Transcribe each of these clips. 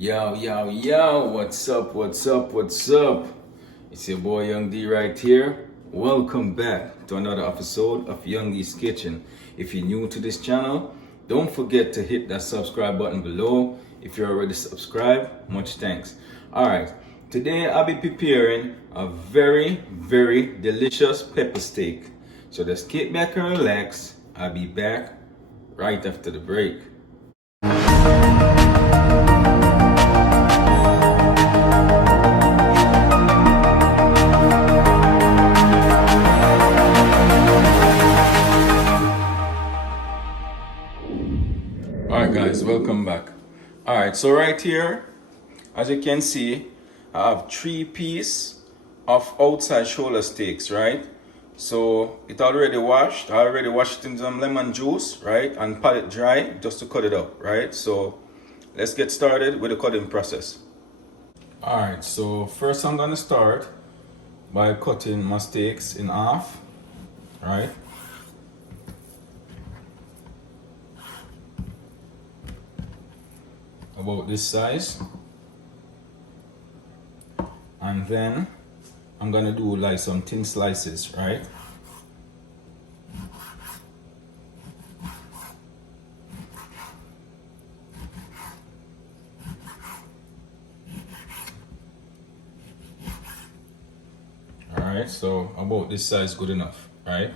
Yo, yo, yo, what's up, what's up, what's up? It's your boy Young D right here. Welcome back to another episode of Young D's Kitchen. If you're new to this channel, don't forget to hit that subscribe button below. If you're already subscribed, much thanks. Alright, today I'll be preparing a very delicious pepper steak. So just kick back and relax. I'll be back right after the break. Alright guys, welcome back. Alright, so right here, as you can see, I have 3 pieces of outside shoulder steaks, right? So it already washed. I already washed it in some lemon juice, right? And pat it dry just to cut it up, right? So let's get started with the cutting process. Alright, so first I'm gonna start by cutting my steaks in half, right? About this size, and then I'm gonna do like some thin slices, right? Alright, so about this size good enough, right?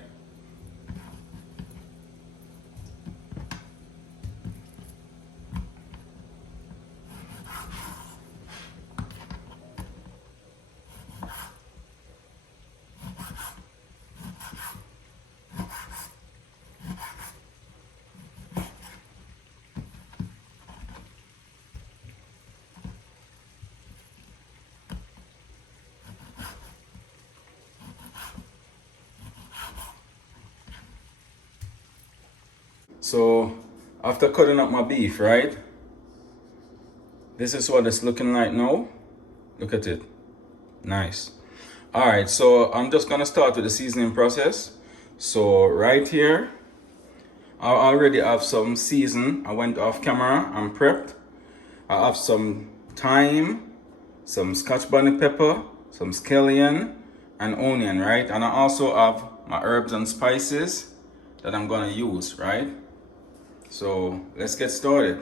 So after cutting up my beef, right? This is what it's looking like now. Look at it. Nice. Alright, so I'm just gonna start with the seasoning process. So right here, I already have some season. I went off camera and prepped. I have some thyme, some Scotch Bonnet pepper, some scallion, and onion, right? And I also have my herbs and spices that I'm gonna use, right? So let's get started.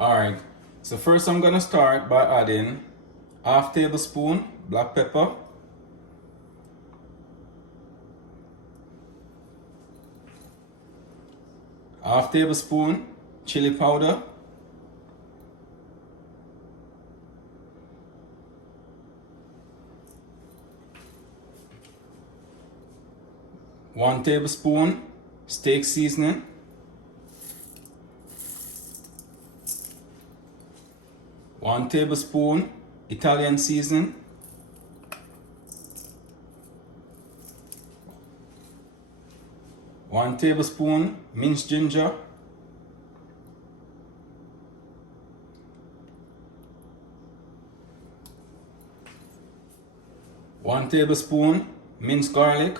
Alright, so first I'm gonna start by adding half tablespoon black pepper, half tablespoon chili powder, one tablespoon steak seasoning, 1 tablespoon Italian seasoning, 1 tablespoon minced ginger, 1 tablespoon minced garlic,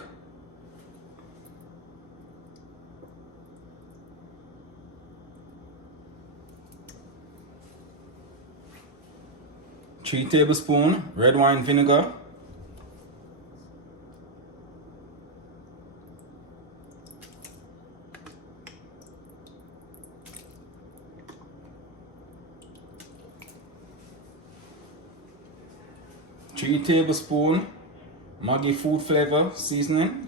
3 tablespoons red wine vinegar, 3 tablespoons Maggi food flavor seasoning,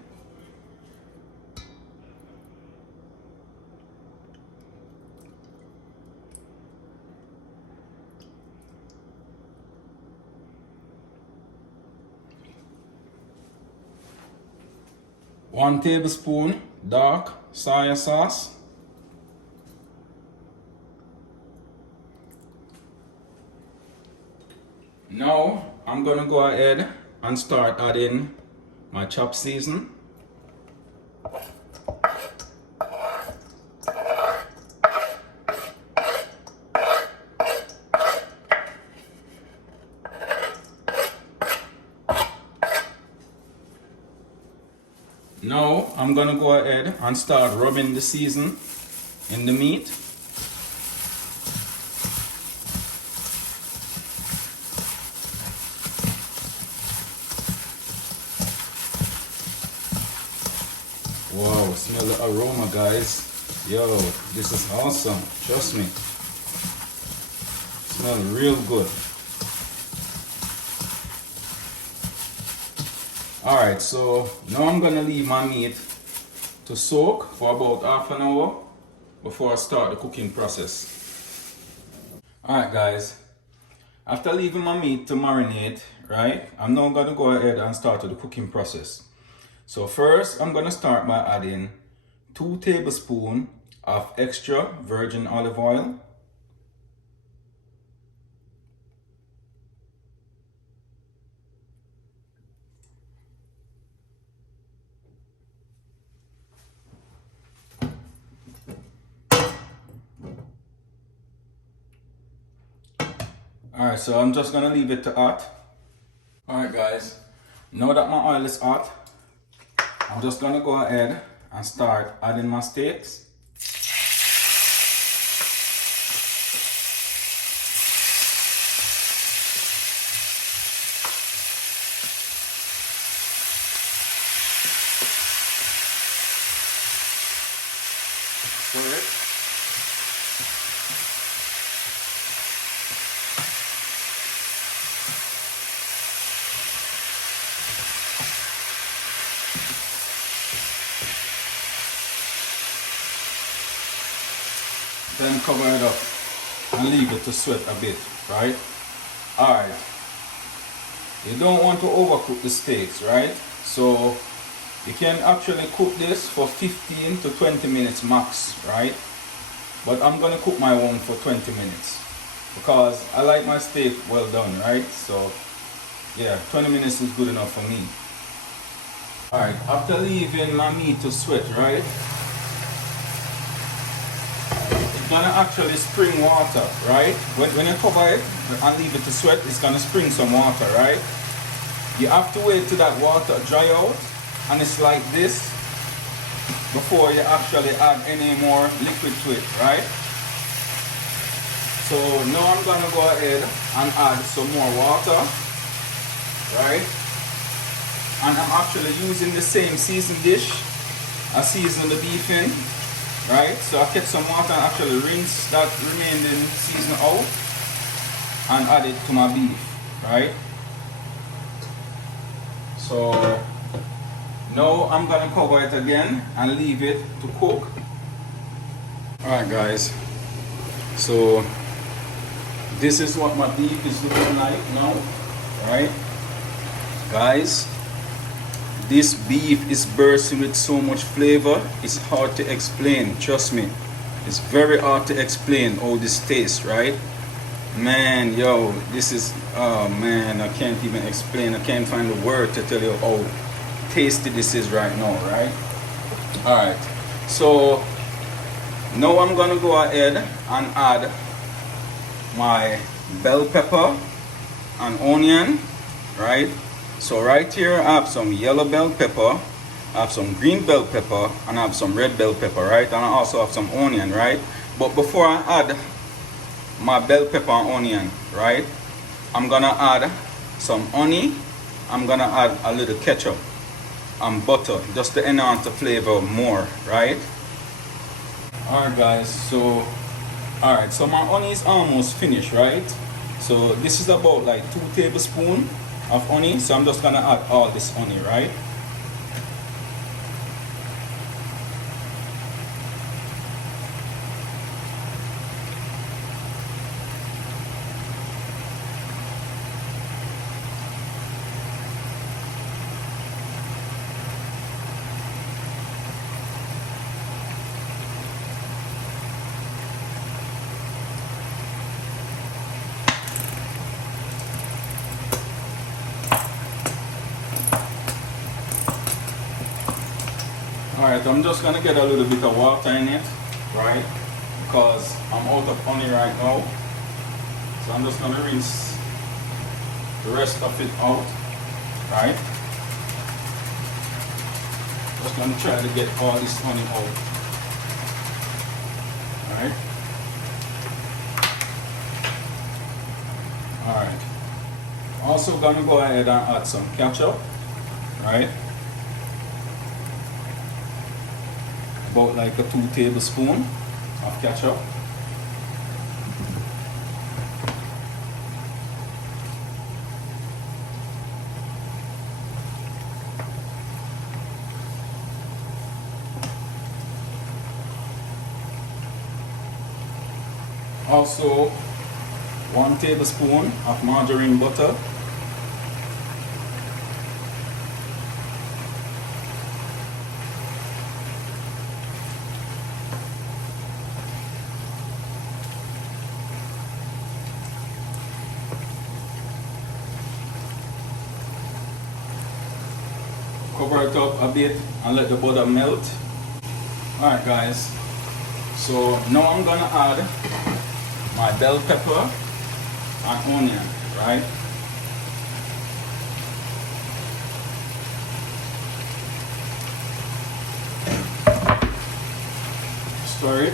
1 tablespoon dark soya sauce, now I'm gonna go ahead and start adding my chopped season. Now I'm gonna go ahead and start rubbing the season in the meat. Wow, smell the aroma, guys. Yo, this is awesome. Trust me. Smell real good. Alright, so now I'm gonna leave my meat to soak for about half an hour before I start the cooking process. Alright guys, after leaving my meat to marinate, right, I'm now gonna go ahead and start with the cooking process. So first, I'm gonna start by adding 2 tablespoons of extra virgin olive oil. Alright, so I'm just gonna leave it to hot. Alright guys, now that my oil is hot, I'm just gonna go ahead and start adding my steaks. Stir it. Then cover it up and leave it to sweat a bit, right? Alright. You don't want to overcook the steaks, right? So you can actually cook this for 15 to 20 minutes max, right? But I'm gonna cook my one for 20 minutes because I like my steak well done, right? So yeah, 20 minutes is good enough for me. Alright, after leaving my meat to sweat, right? Gonna actually spring water, right? When you cover it and leave it to sweat, it's gonna spring some water, right? You have to wait till that water dry out and it's like this before you actually add any more liquid to it, right? So now I'm gonna go ahead and add some more water, right? And I'm actually using the same seasoned dish I seasoned the beef in. Right, so I kept some water and actually rinse that remaining season out and add it to my beef, right? So now I'm gonna cover it again and leave it to cook. Alright guys, so this is what my beef is looking like now, right? Guys, this beef is bursting with so much flavor, it's hard to explain, trust me. It's very hard to explain how this tastes, right? Man, yo, this is, oh man, I can't even explain. I can't find a word to tell you how tasty this is right now, right? Alright, so now I'm gonna go ahead and add my bell pepper and onion, right? So right here I have some yellow bell pepper, I have some green bell pepper, and I have some red bell pepper, right? And I also have some onion, right? But before I add my bell pepper and onion, right, I'm gonna add some honey, I'm gonna add a little ketchup and butter just to enhance the flavor more, right? Alright guys, so so my honey is almost finished, right? So this is about like 2 tablespoons of honey, so I'm just gonna add all this honey, right? Alright, I'm just gonna get a little bit of water in it, right? Because I'm out of honey right now. So I'm just gonna rinse the rest of it out, right? Just gonna try to get all this honey out. Alright. Alright. Also gonna go ahead and add some ketchup, right? about like a 2 tablespoons of ketchup. Also 1 tablespoon of margarine butter. Cover it up a bit and let the butter melt. Alright guys, so now I'm gonna add my bell pepper and onion, right? Stir it.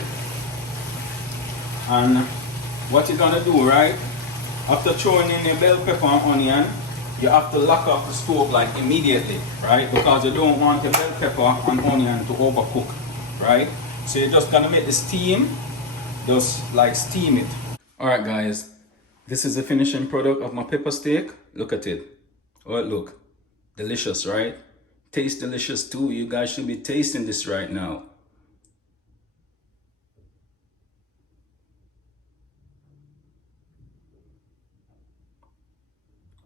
And what you're gonna do, right? After throwing in your bell pepper and onion, you have to lock off the stove like immediately, right? Because you don't want your bell pepper and onion to overcook, right? So you're just gonna make the steam, just like steam it. Alright guys, this is the finishing product of my pepper steak. Look at it. Oh, look. Delicious, right? Tastes delicious too. You guys should be tasting this right now.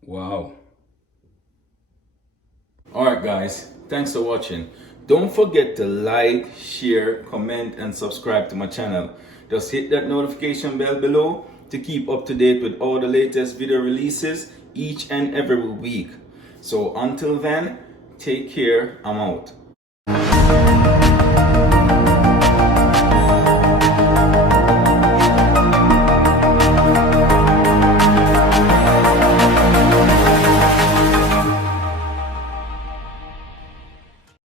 Wow. Alright guys, thanks for watching. Don't forget to like, share, comment and subscribe to my channel. Just hit that notification bell below to keep up to date with all the latest video releases each and every week. So until then, take care, I'm out.